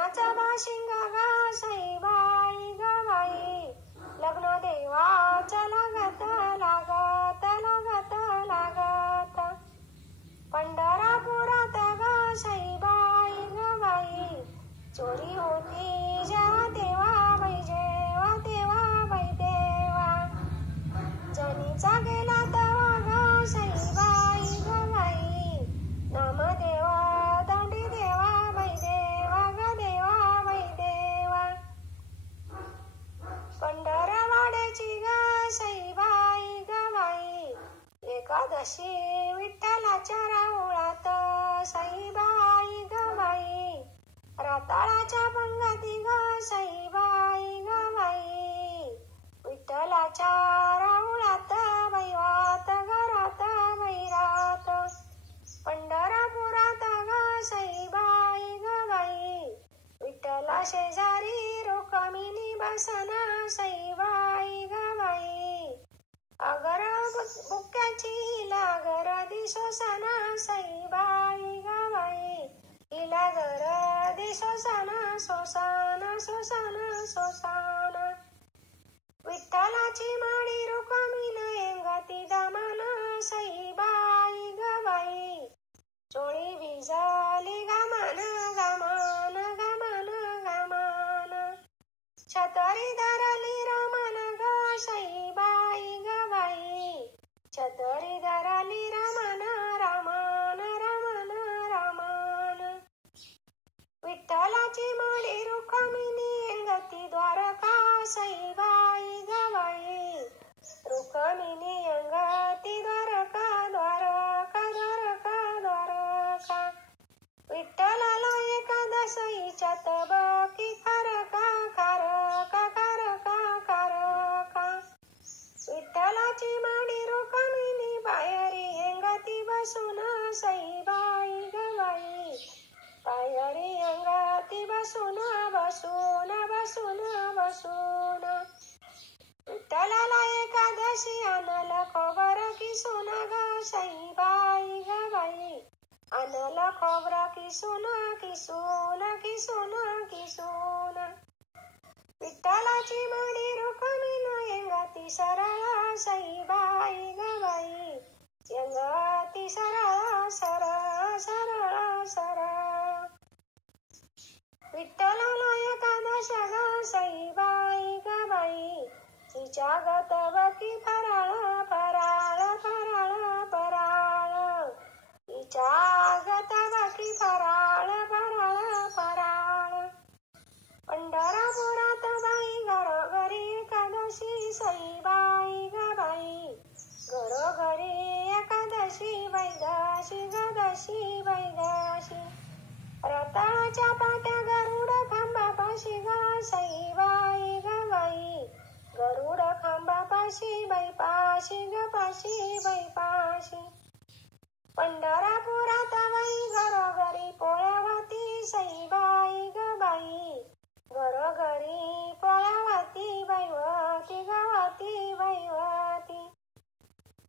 लग्नाचा बाशिंग गा सईबाई ग बाई, लग्न देवाचं लागत लागत लागत लागत. पंढरपुरात ग सईबाई ग बाई, चोरी होती जेव्हा तेव्हा बाई, जेव्हा तेव्हा बाई देवा. जनीचा गेला तेव्हा ग सईबाई ग बाई, नामदेवा दांडी देवा बाई देवा ग देवा बाई देवा. पंढरवाड्याची ग सईबाई ग बाई, एकादशी विठ्ठलाच्या राऊळात सईबाई ग बाई. राताळाच्या पंगती ग सईबाई ग बाई, विठ्ठलाच्या राऊळात बाई वात घरात बाई रात. पंढरपुरात ग सईबाई ग बाई, विठ्ठला शेजारी रुक्मिणी बसना सईबाई ग बाई. अगर बुक्याची लागर दिसोसना सईबाई ग बाई, हिला गर दिसोसना सोसाना सोसाना सोसाना. विठ्ठलाची माडी रुक्मिण येंगती दमना सईबाई ग बाई, चोळी भिजली गमान गमान गमान गमान. छतरी धरली रमन ग सईबाई ग बाई, छतरी धरली रमन रमन रमन रमन. विठ्ठलाची माडी रुक्मिणी येंगती द्वारका सईबाई ग बाई, रुक्मिणी येंगती द्वारका द्वारका द्वारका द्वारका. विठ्ठलाला एकादशीच्या तबकी खारका खारका खारका खारका. विठ्ठलाची माडी रुक्मिणी पायरी येंगती बसून सईबाई ग बाई, पायरी येंगती बसून बसून बसून बसून. विठ्ठलाला एकादशी आणल खोबर किसून ग सईबाई ग बाई, आणल खोबर किसून किसून किसून किसून. विठ्ठलाची माडी रुक्मिण येंगती सरळ सईबाई ग बाई, येंगती सरळ सरळ सरळ सरळ. विठ्ठलाला एकादश ग सईबाई ग बाई, तिच्या गतवकी फराळ फराळ फराळ फराळ. तिच्या गतवकी फराळ फराळ फराळ. पंढरपुरात बाई घरोघरी एकादशी सईबाई ग बाई, घरोघरी एकादशी बैदाशी गदाशी बैदाशी. रताळाच्या पाट्या गरुड खांबापाशी ग सईबाई ग बाई, गरुड खांबापाशी बाई पाशी ग पाशी बाई पाशी. पंढरपुरात बाई घरोघरी पोळ्यावाती सईबाई ग बाई, घरोघरी पोळ्यावाती बाई वाती गावाती बाई वाती.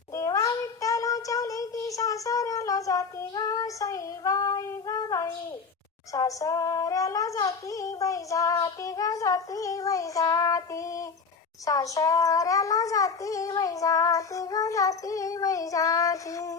देवा विठ्ठलाच्या लेकी सासऱ्याला जाती ग सईबाई ग बाई, सासऱ्याला जाती बाई जाती ग जाती बाई जाती. सासऱ्याला जाती बाई जाती ग जाती बाई जाती.